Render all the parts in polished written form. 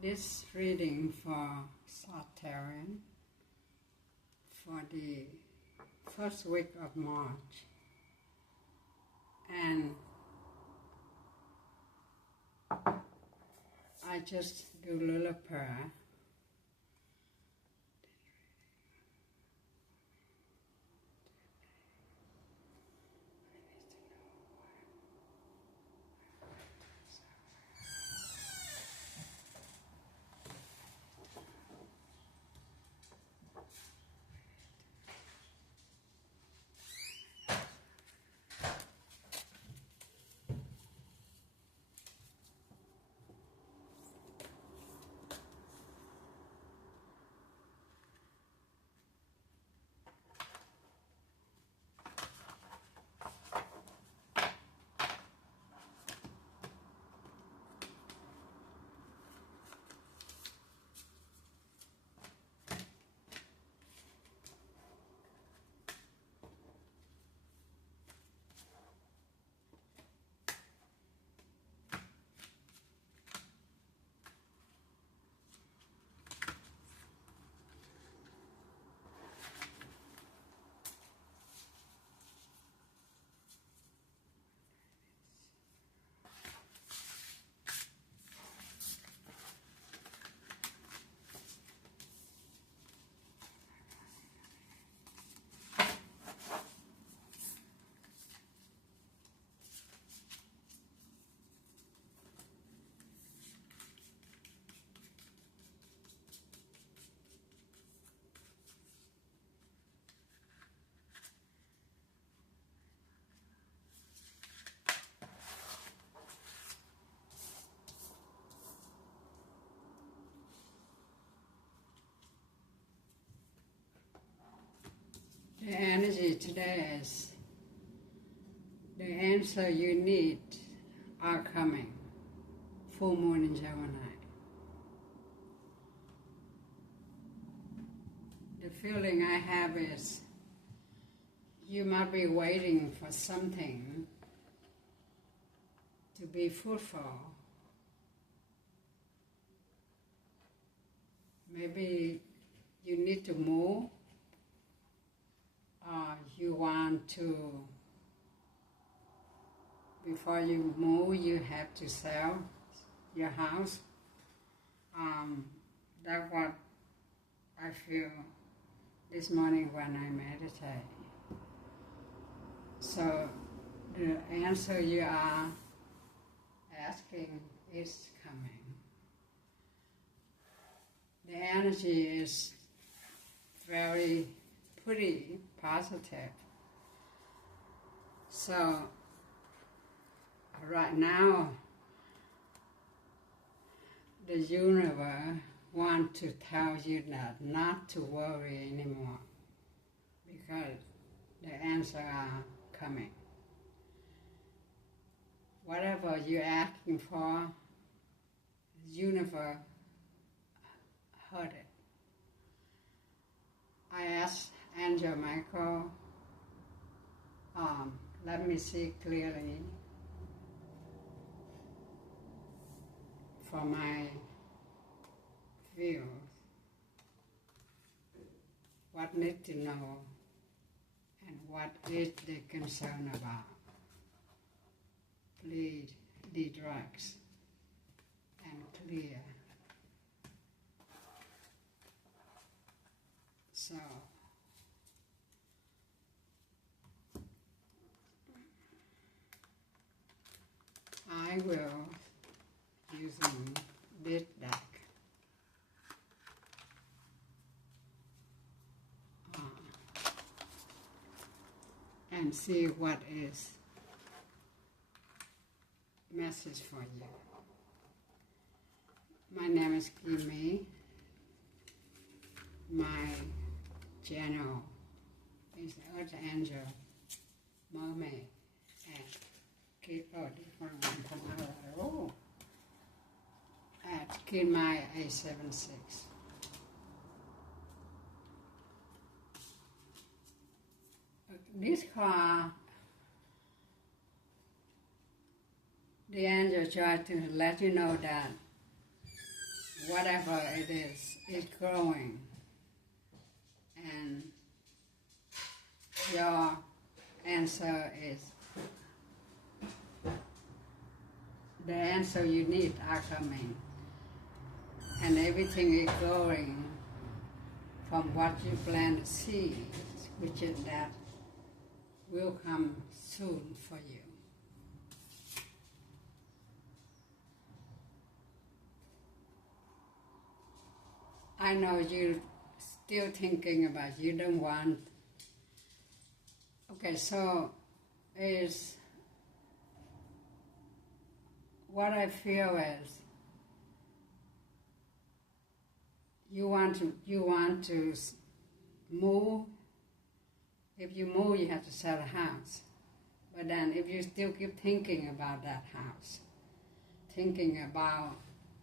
This reading for Sagittarian for the first week of March, and I just do a little prayer. The energy today is the answer you need are coming. Full moon in Gemini. The feeling I have is you might be waiting for something to be fruitful. Maybe you need to move, or you want to, before you move, you have to sell your house. That's what I feel this morning when I meditate. So the answer you are asking is coming. The energy is very pretty positive. So right now, the universe wants to tell you that not to worry anymore, because the answers are coming. Whatever you're asking for, the universe heard it. I asked Angel Michael, let me see clearly for my view what need to know and what is the concern about. Please direct and clear. So I will using this deck and see what is message for you. My name is KimMai. My channel is Earth Angel, Mermaid, and at KimMai 876. This card, the angel tried to let you know that whatever it is growing. And your answer is the answer you need are coming. And everything is growing from what you plant seeds, which is that will come soon for you. I know you're still thinking about you don't want. Okay, so is what I feel is you want to move. If you move, you have to sell a house. But then if you still keep thinking about that house, thinking about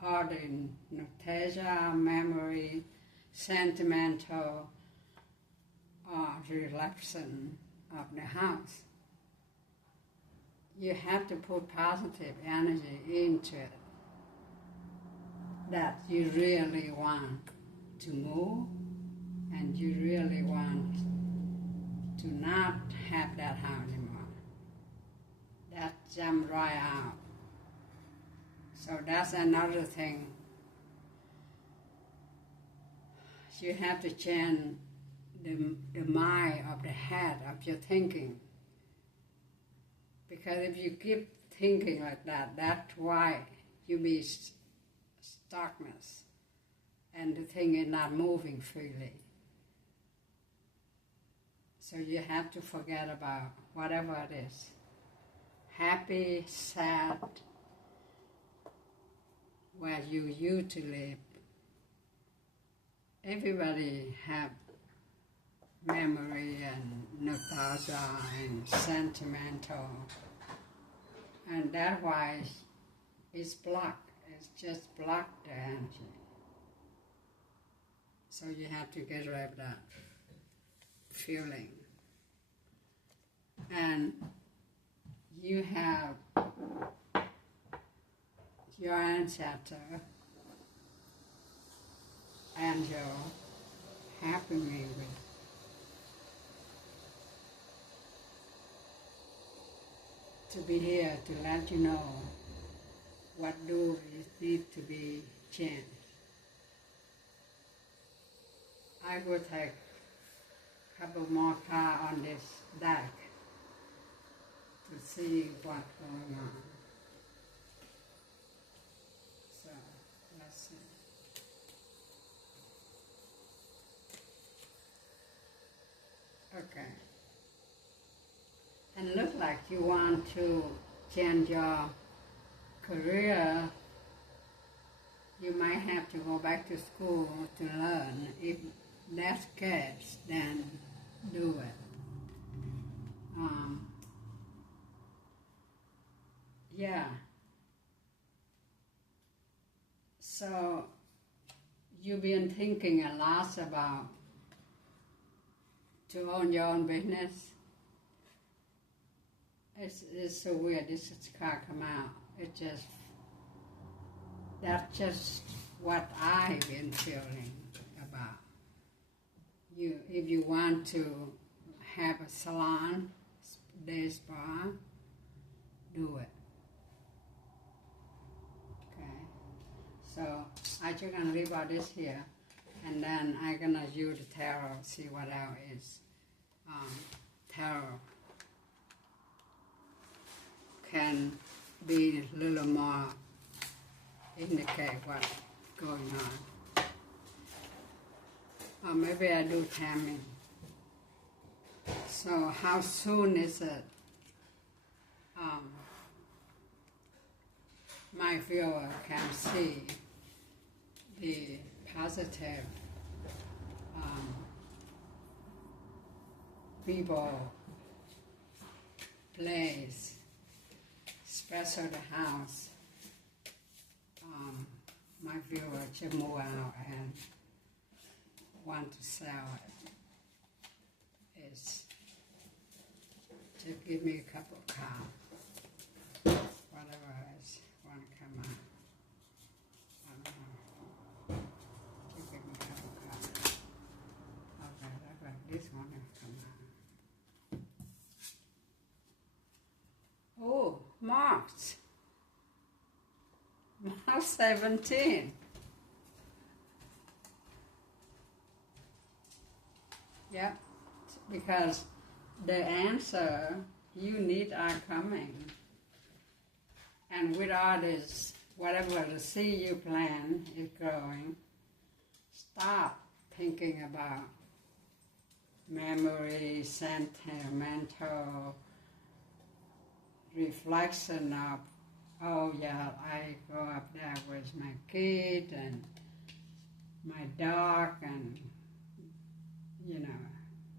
all the nostalgia, memory, sentimental reflection of the house, you have to put positive energy into it, that you really want to move and you really want to not have that house anymore. That jump right out. So that's another thing. You have to change the mind of the head of your thinking. Because if you keep thinking like that, that's why you be stuckness and the thing is not moving freely. So you have to forget about whatever it is. Happy, sad, where you used to live. Everybody have memory and nostalgia and sentimental, and that's why it's blocked. It's just blocked the energy. So you have to get rid of that feeling. And you have your ancestor, angel, helping me with to be here to let you know what do need to be changed. I will take a couple more cards on this deck to see what's going on. So let's see. Okay. And look like you want to change your career. You might have to go back to school to learn. If that's the case, then do it. Yeah. So you've been thinking a lot about to own your own business. It's so weird. This card come out. That's just what I've been feeling about. If you want to have a salon, day spa, do it. Okay. So I'm just gonna leave all this here, and then I'm gonna use the tarot, see what else is. Tarot can be a little more indicate what's going on. Or maybe I do timing. So how soon is it my viewer can see the positive people, place, especially the house, my viewer should move out and want to sell it. Is to give me a couple of cards, whatever is want to come out. I don't know. March. March 17. Yeah, because the answer you need are coming. And with all this, whatever the seed you plant is growing, stop thinking about memory, sentimental reflection of, oh yeah, I grew up there with my kid and my dog and, you know,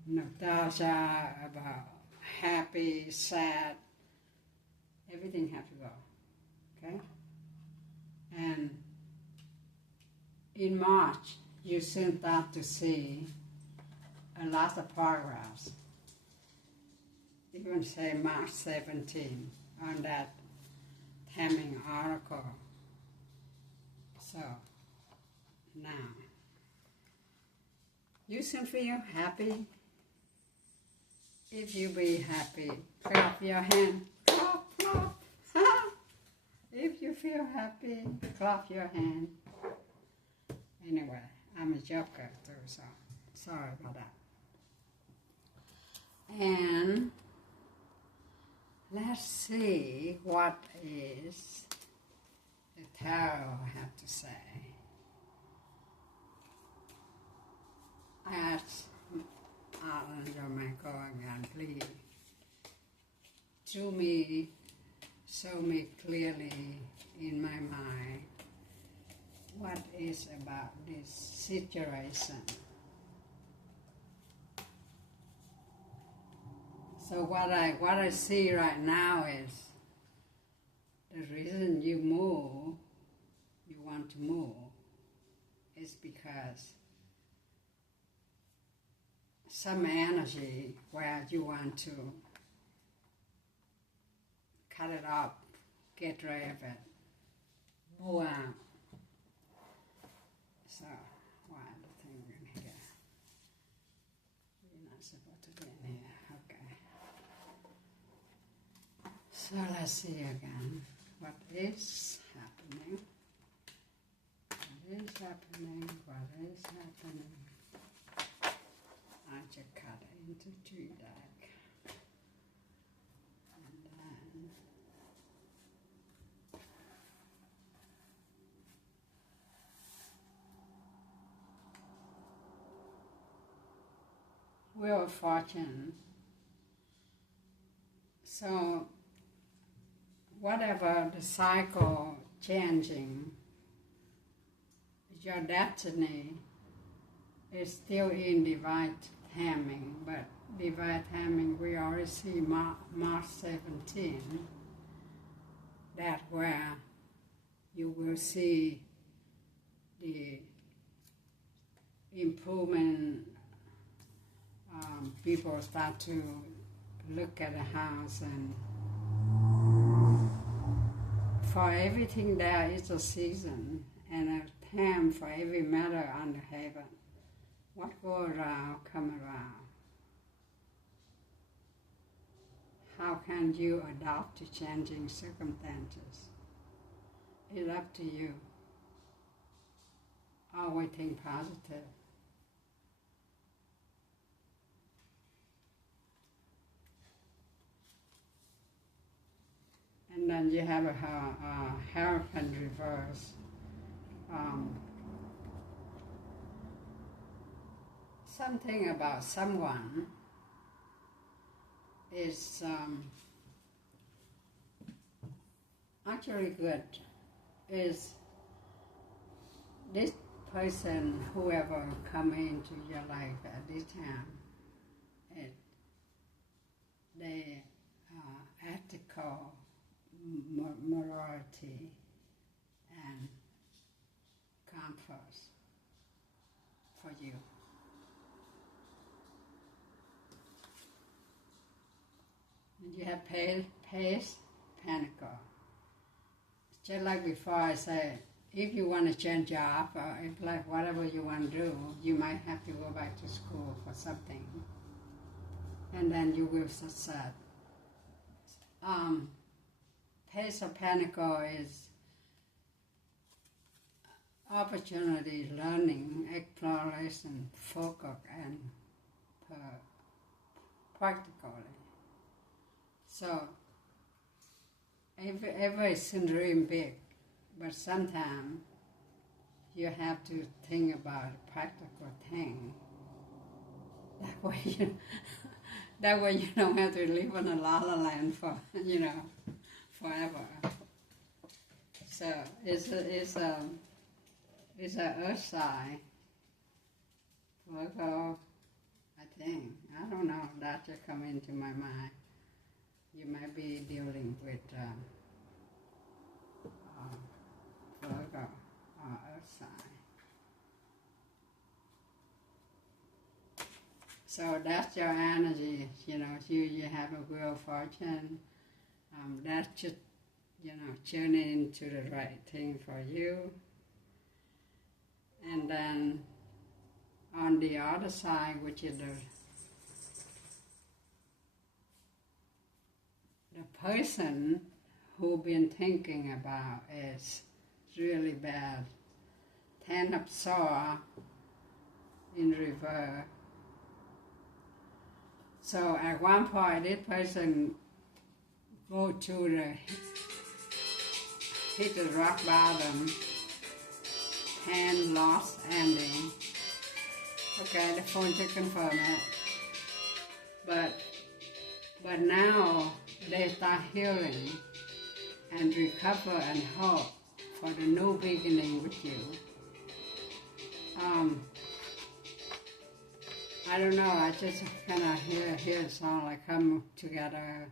nostalgia about happy, sad, everything has to go, okay? And in March, you soon start to see a lot of progress. Even say March 17 on that Taming article. So now, you should feel happy. If you be happy, clap your hand. Clap, clap. If you feel happy, clap your hand. Anyway, I'm a joker too, so sorry about that. And let's see what is the tarot have to say. I asked Archangel Michael again, please, show me clearly in my mind what is about this situation. So what I see right now is the reason you want to move, is because some energy where you want to cut it up, get rid of it, move out. So, why the thing in here? You're not supposed to be in here, okay. So let's see again, what is happening? What is happening? What is happening? I just cut it into 2 decks. And then Wheel of Fortune. So whatever the cycle changing, your destiny is still in divine timing, but divine timing we already see March 17, that where you will see the improvement. People start to look at the house, and for everything there is a season and a time for every matter under heaven. What go around, come around. How can you adapt to changing circumstances? It's up to you. Always think positive. And then you have a Hierophant reverse. Something about someone is actually good. Is this person, whoever come into your life at this time, they are ethical, morality, and comfort for you. And you have pace, panical. Just like before I said, if you want to change job, or if like whatever you want to do, you might have to go back to school for something. And then you will succeed. Page of Pentacles is opportunity, learning, exploration, focus, and practically. So, everything dream big, but sometimes you have to think about practical thing. That way you don't have to live on a la la land for forever. So it's a earth sign. Virgo, I think. I don't know. That just come into my mind. You might be dealing with Virgo or earth sign. So that's your energy, you have a wheel of fortune. That should, turn into the right thing for you. And then on the other side, which is the person who been thinking about is really bad. 10 of Swords in reverse. So at one point, this person go to hit the rock bottom, and lost ending. Okay, the phone to confirm it. But now they start healing and recover and hope for the new beginning with you. I don't know, I just kind of hear a song like come together.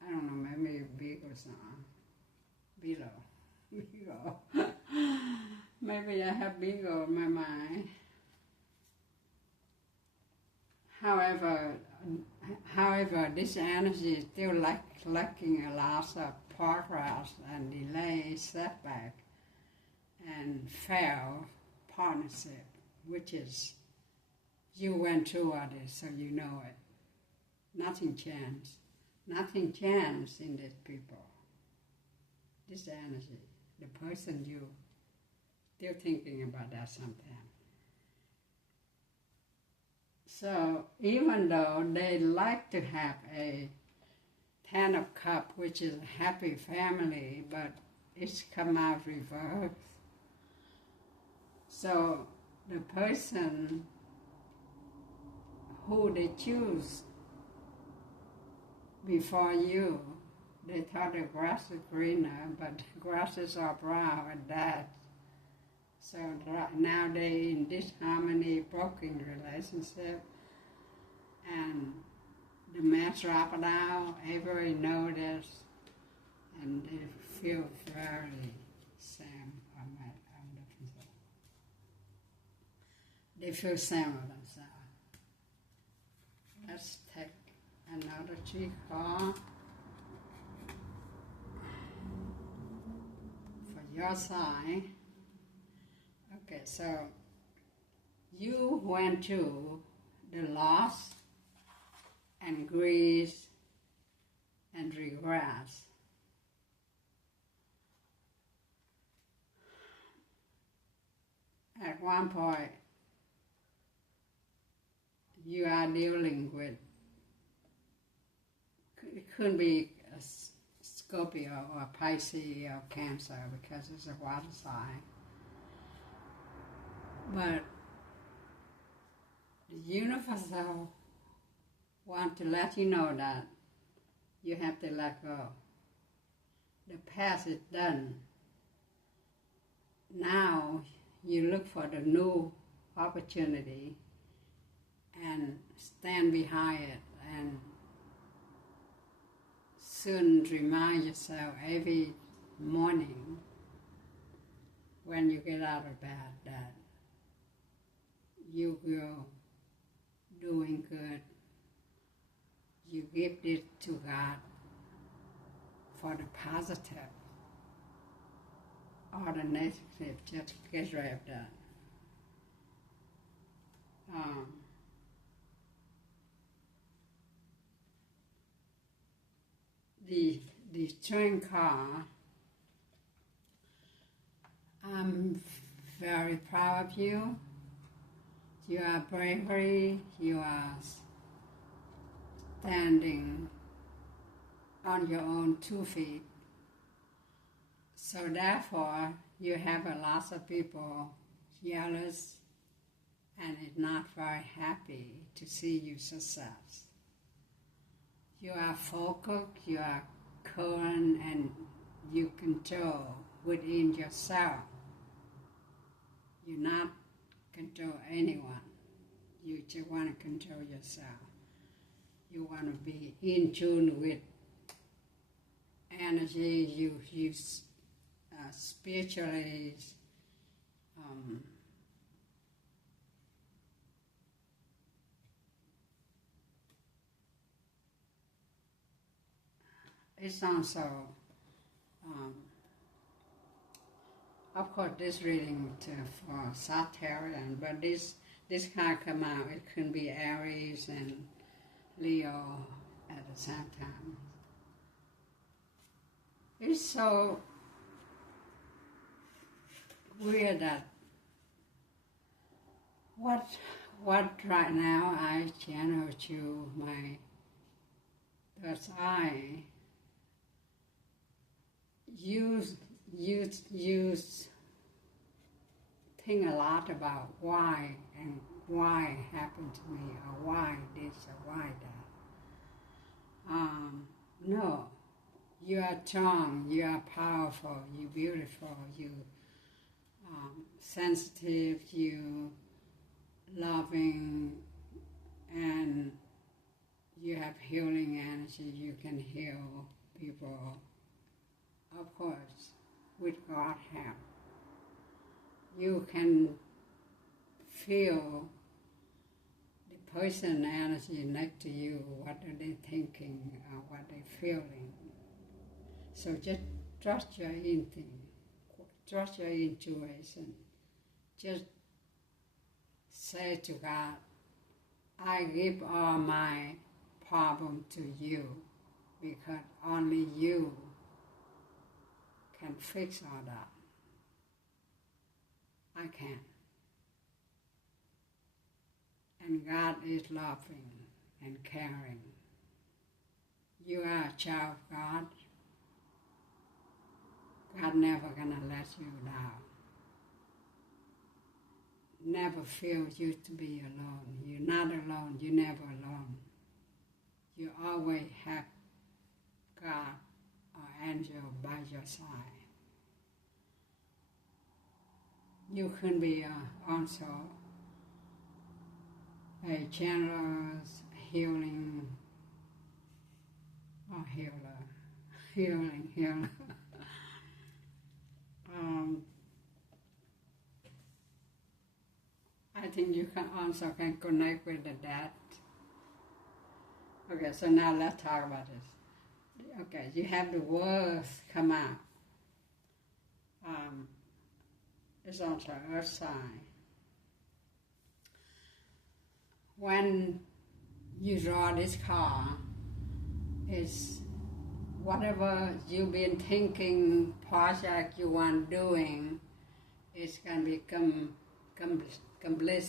I don't know, maybe a Beagle song. Beagle. Maybe I have Beagle in my mind. However, this energy is still lacking a lot of progress and delay, setback, and failed partnership, which is you went through all this, so you know it. Nothing changed. Nothing changed in these people. This energy, the person you still thinking about that sometimes. So even though they like to have a 10 of Cups, which is a happy family, but it's come out reversed. So the person who they choose before you, they thought the grass is greener, but the grasses are brown and dead. So now they in disharmony, broken relationship, and the man drop it out, everybody know this, and they feel very sad. They feel sad with themselves. Let's take another 3 cards for your side. Okay, so you went through the loss and grief and regrets. At one point, you are dealing with, it could be a Scorpio or Pisces or Cancer because it's a water sign. But the universe want to let you know that you have to let go. The past is done. Now you look for the new opportunity and stand behind it and soon remind yourself every morning when you get out of bed that you will doing good. You give it to God for the positive or the negative, just get rid of that. train car. I'm very proud of you. You are bravery. You are standing on your own 2 feet. So therefore, you have a lot of people jealous and is not very happy to see your success. You are focused, you are current, and you control within yourself. You not control anyone. You just want to control yourself. You want to be in tune with energy. You spiritually it's also of course this reading for Sagittarian, but this card come out, it can be Aries and Leo at the same time. It's so weird that what right now I channel to my third eye use think a lot about why happened to me, or why this or why that. No, you are strong, you are powerful, you beautiful, you sensitive, you loving, and you have healing energy. You can heal people, of course, with God's help. You can feel the person energy next to you, what are they thinking, what they feeling. So just trust your instinct, trust your intuition. Just say to God, I give all my problem to you, because only you can fix all that. I can. And God is loving and caring. You are a child of God. God never gonna let you down. Never feel you to be alone. You're not alone. You're never alone. You always have God or angel by your side. You can be also a channeler, healing, or healer. I think you can also connect with the dead. Okay, so now let's talk about this. Okay, you have the words come out. It's also earth sign. When you draw this card, it's whatever you've been thinking, project you want doing, it's going to become complete,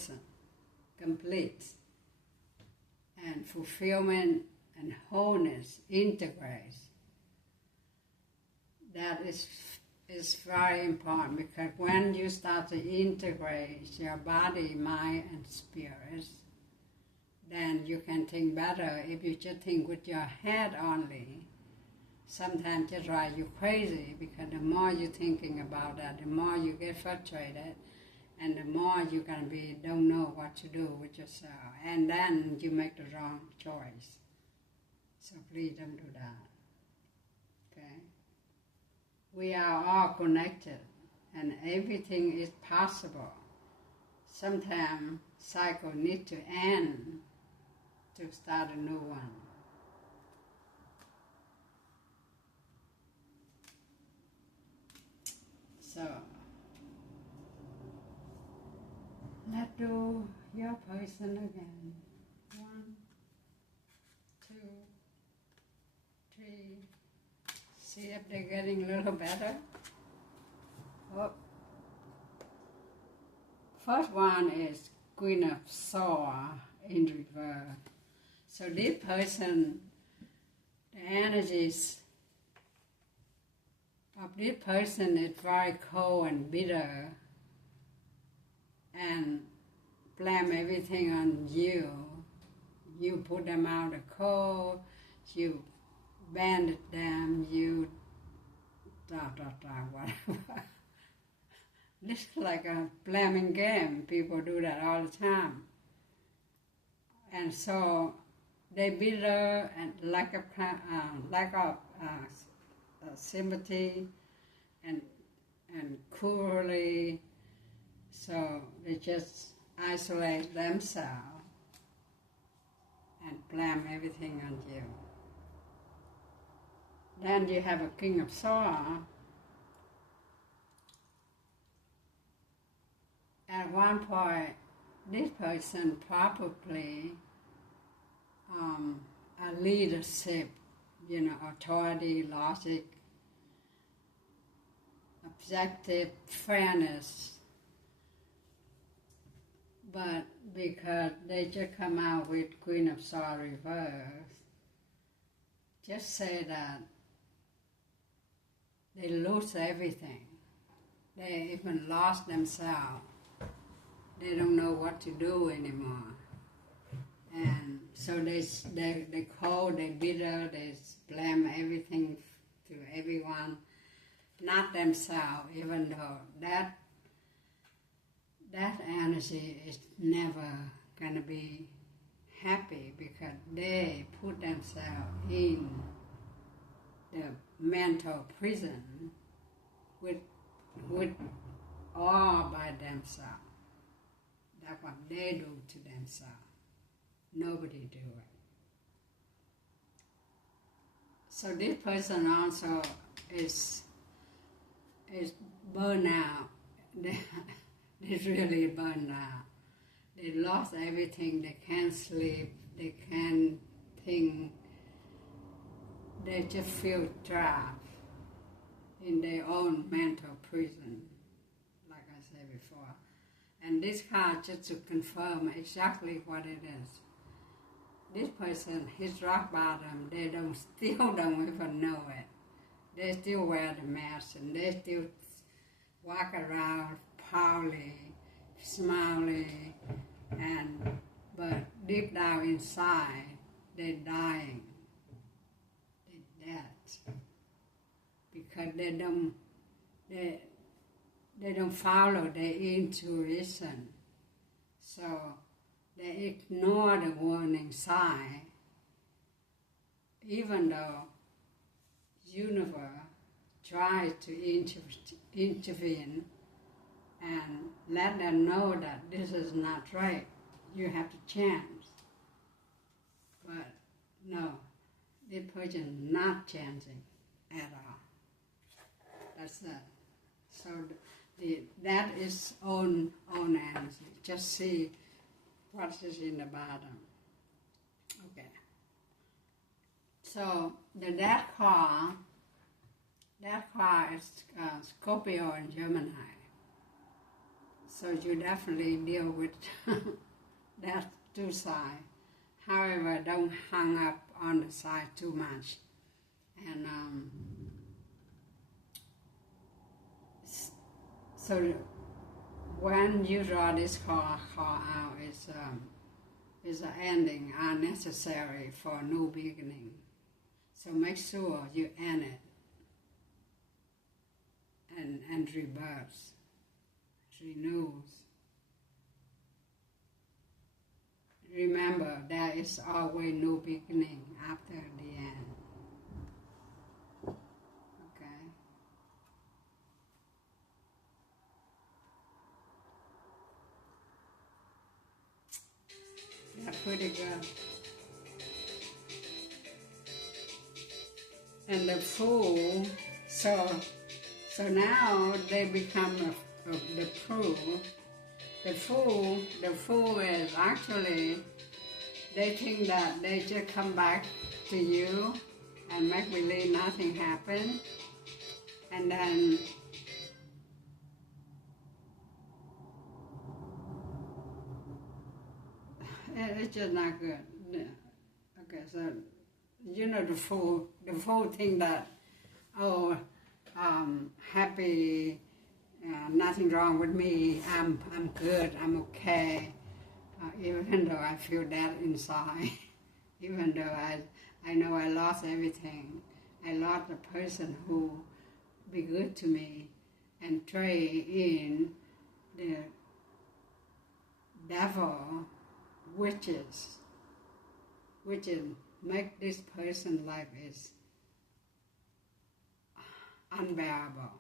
and fulfillment and wholeness integrates. That is very important, because when you start to integrate your body, mind, and spirit, then you can think better. If you just think with your head only, sometimes it drives you crazy, because the more you're thinking about that, the more you get frustrated, and the more you're going to don't know what to do with yourself. And then you make the wrong choice. So please don't do that. Okay? We are all connected, and everything is possible. Sometimes cycle need to end to start a new one. So let's do your person again. 1, 2, 3, See if they're getting a little better. Oh. First one is Queen of Swords in reverse. So this person, the energies of this person is very cold and bitter and blame everything on you. You put them out of cold, you banded them, you whatever. This is like a blaming game. People do that all the time. And so they bitter and lack of sympathy and cruelly, so they just isolate themselves and blame everything on you. Then you have a King of Swords. At one point, this person probably a leadership, authority, logic, objective, fairness. But because they just come out with Queen of Swords reverse, just say that they lose everything. They even lost themselves. They don't know what to do anymore. And so they cold, they bitter, they blame everything to everyone, not themselves, even though that energy is never going to be happy because they put themselves in the mental prison with all by themselves. That's what they do to themselves. Nobody do it. So this person also is burned out. They really burned out. They lost everything. They can't sleep. They can't think. They just feel trapped in their own mental prison, like I said before. And this card just to confirm exactly what it is. This person, his rock bottom, they still don't even know it. They still wear the mask and they still walk around proudly, smiling, but deep down inside, they're dying. They're dead. Because they don't follow their intuition. So they ignore the warning sign, even though universe tries to intervene and let them know that this is not right. You have to change. But no, the person not changing at all. That's it. So that is own energy. Just see what is in the bottom. Okay. So the that car is Scorpio and Gemini. So you definitely deal with that two sides. However, don't hang up on the side too much. And so when you draw this card out, is an ending unnecessary for a new beginning. So make sure you end it and reverse, renews. Remember, there is always new beginning after the end. Okay? Yeah, pretty good. And the Fool, so now they become the Fool. The Fool is actually, they think that they just come back to you and make believe nothing happened, and then it's just not good. Yeah. Okay, so you know the fool thing that happy, nothing wrong with me. I'm good. I'm okay. Even though I feel that inside, even though I know I lost everything. I lost the person who be good to me and trade in the devil witches make this person's life is unbearable.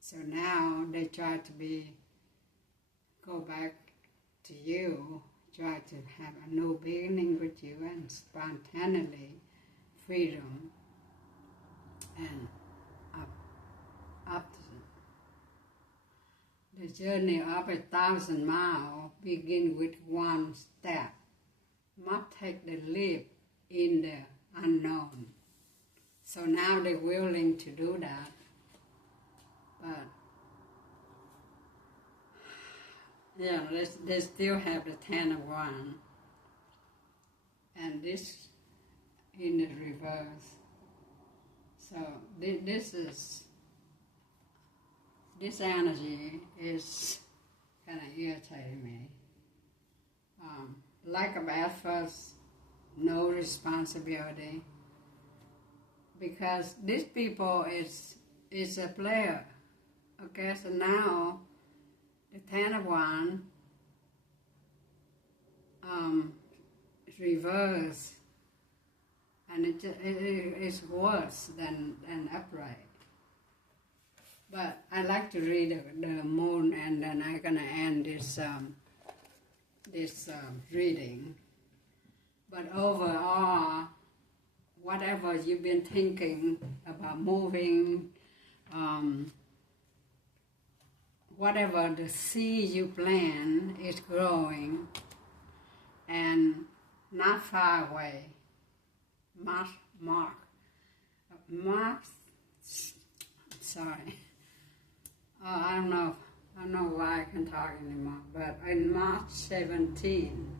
So now they try to go back to you, try to have a new beginning with you and spontaneously freedom and up the journey of 1,000 miles begin with one step. Must take the leap in the unknown. So now they're willing to do that, but yeah, they still have the 10 of Wands, and this in the reverse. So this energy is kind of irritating me. Lack of efforts, no responsibility, because these people is a player. Okay, so now the 10 of Wands reverse, and it is worse than upright. But I like to read the moon, and then I'm gonna end this reading. But overall, whatever you've been thinking about moving, whatever the seed you plant is growing, and not far away. Sorry. I don't know why I can talk anymore, but in March 17,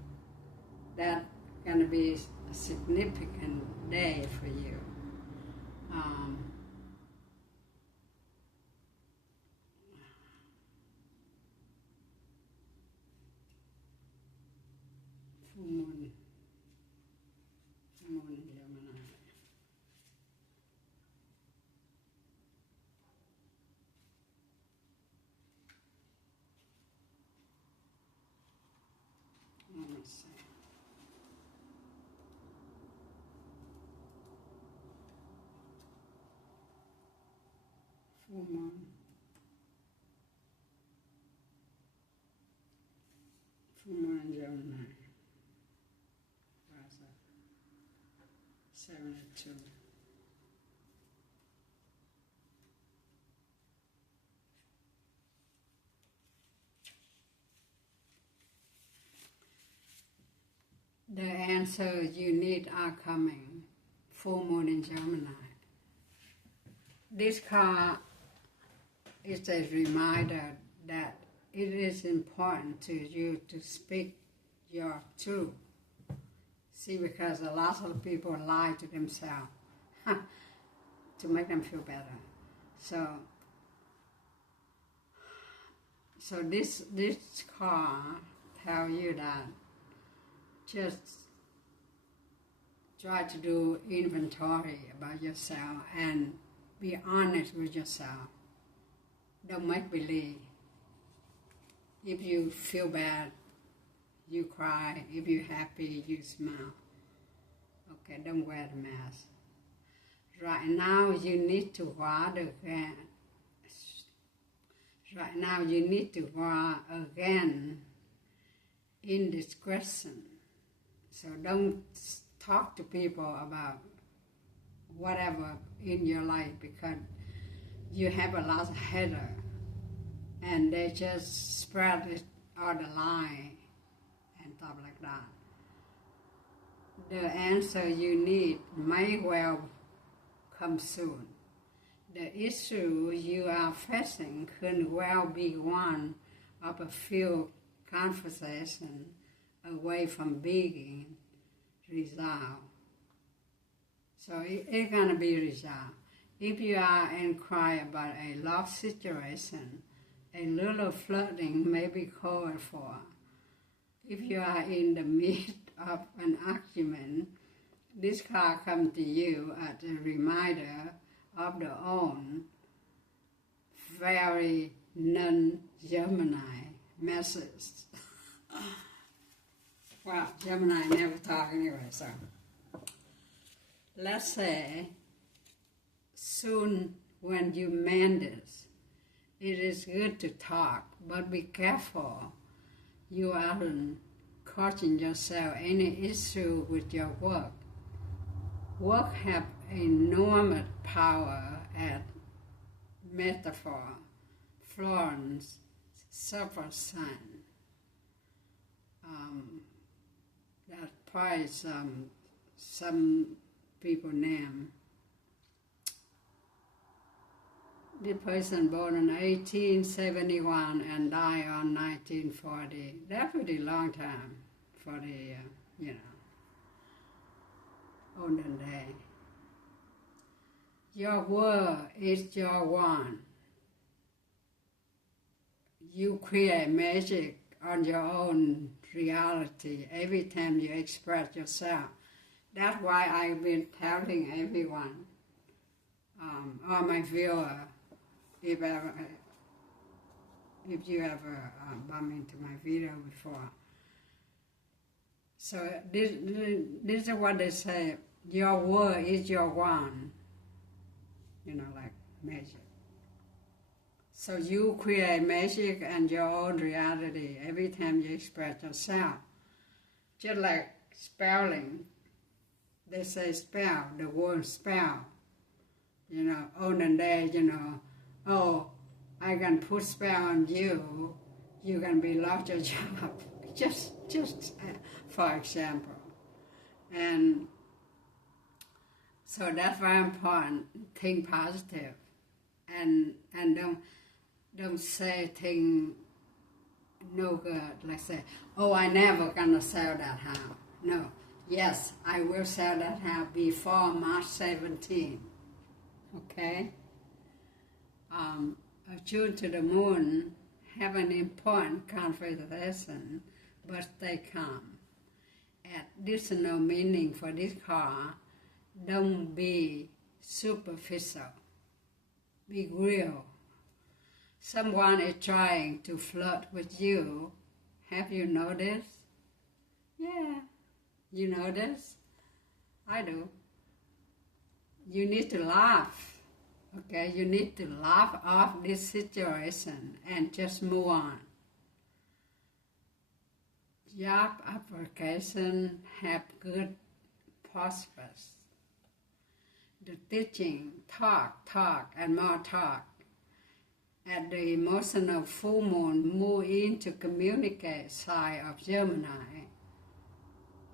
that's going to be a significant day for you. Full moon Gemini. Let me see. Full moon. Full moon Gemini. Where's that? 72. The answers you need are coming. Full moon in Gemini. This card is a reminder that it is important to you to speak your truth. See, because a lot of people lie to themselves to make them feel better. So this card tell you that just try to do inventory about yourself and be honest with yourself. Don't make believe. If you feel bad, you cry. If you're happy, you smile. Okay, don't wear the mask. Right now, you need to guard again. Right now, you need to guard again indiscretion. So don't talk to people about whatever in your life, because you have a lot of haters and they just spread it all the lie and stuff like that. the answer you need may well come soon. The issue you are facing could well be one of a few conversations away from being resolved. So it's going to be resolved. If you are inquiring about a lost situation, a little flirting may be called for. If you are in the midst of an argument, this card comes to you as a reminder of the own very non-Gemini message. Well, Gemini never talk anyway, so. Let's say, soon when you mend this, it is good to talk, but be careful. You aren't causing yourself any issue with your work. Work have enormous power at metaphor, Florence, Supper Sun. That probably some people name. The person born in 1871 and died on 1940. That's a pretty long time for the, olden day. Your word is your wand. You create magic on your own reality every time you express yourself. That's why I've been telling everyone, all my viewers, if you ever bump into my video before. So this is what they say, your word is your wand, like magic. So you create magic and your own reality every time you express yourself. Just like spelling, they say spell, the word spell. Olden days, oh, I can put spell on you, you can be lost your job. just for example. And so that's very important. Think positive, and don't say things no good. Like say, oh, I never gonna sell that house. No, yes, I will sell that house before March 17. Okay. June to the moon have an important conversation, but stay calm. Additional meaning for this card, don't be superficial. Be real. Someone is trying to flirt with you. Have you noticed? Yeah, you notice? I do. You need to laugh. Okay, you need to laugh off this situation and just move on. Job application have good prospects. The teaching, talk, and more talk. At the emotional full moon, move into communicate side of Gemini.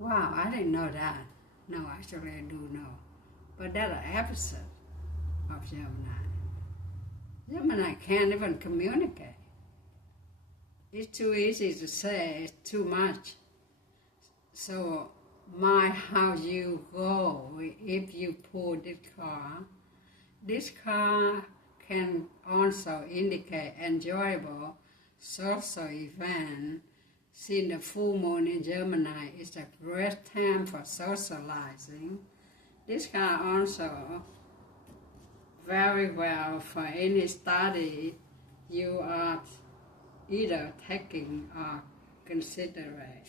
Wow, I didn't know that. No, actually I do know. But that's an opposite of Gemini. Gemini can't even communicate. It's too easy to say, it's too much. So, how you go if you pull this card can also indicate enjoyable social event. Since the full moon in Gemini is a great time for socializing, this card also very well for any study you are either taking or considering.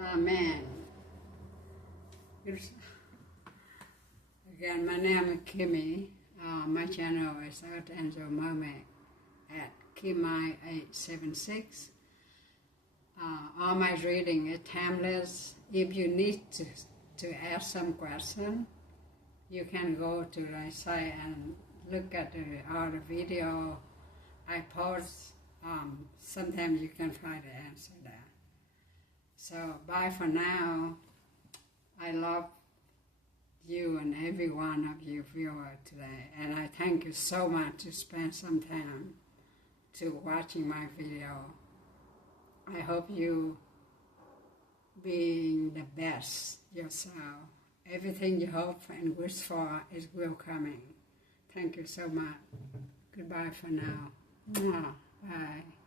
Amen. Again, my name is KimMai. My channel is Earth Angel Mermaid at KimMai 876. All my reading is timeless. If you need to ask some question, you can go to the site and look at all the video I post. Sometimes you can find the answer there. So bye for now. and every one of you viewers today. And I thank you so much to spend some time to watching my video. I hope you being the best yourself. Everything you hope and wish for is will coming. Thank you so much. Goodbye for now. Mwah. Bye.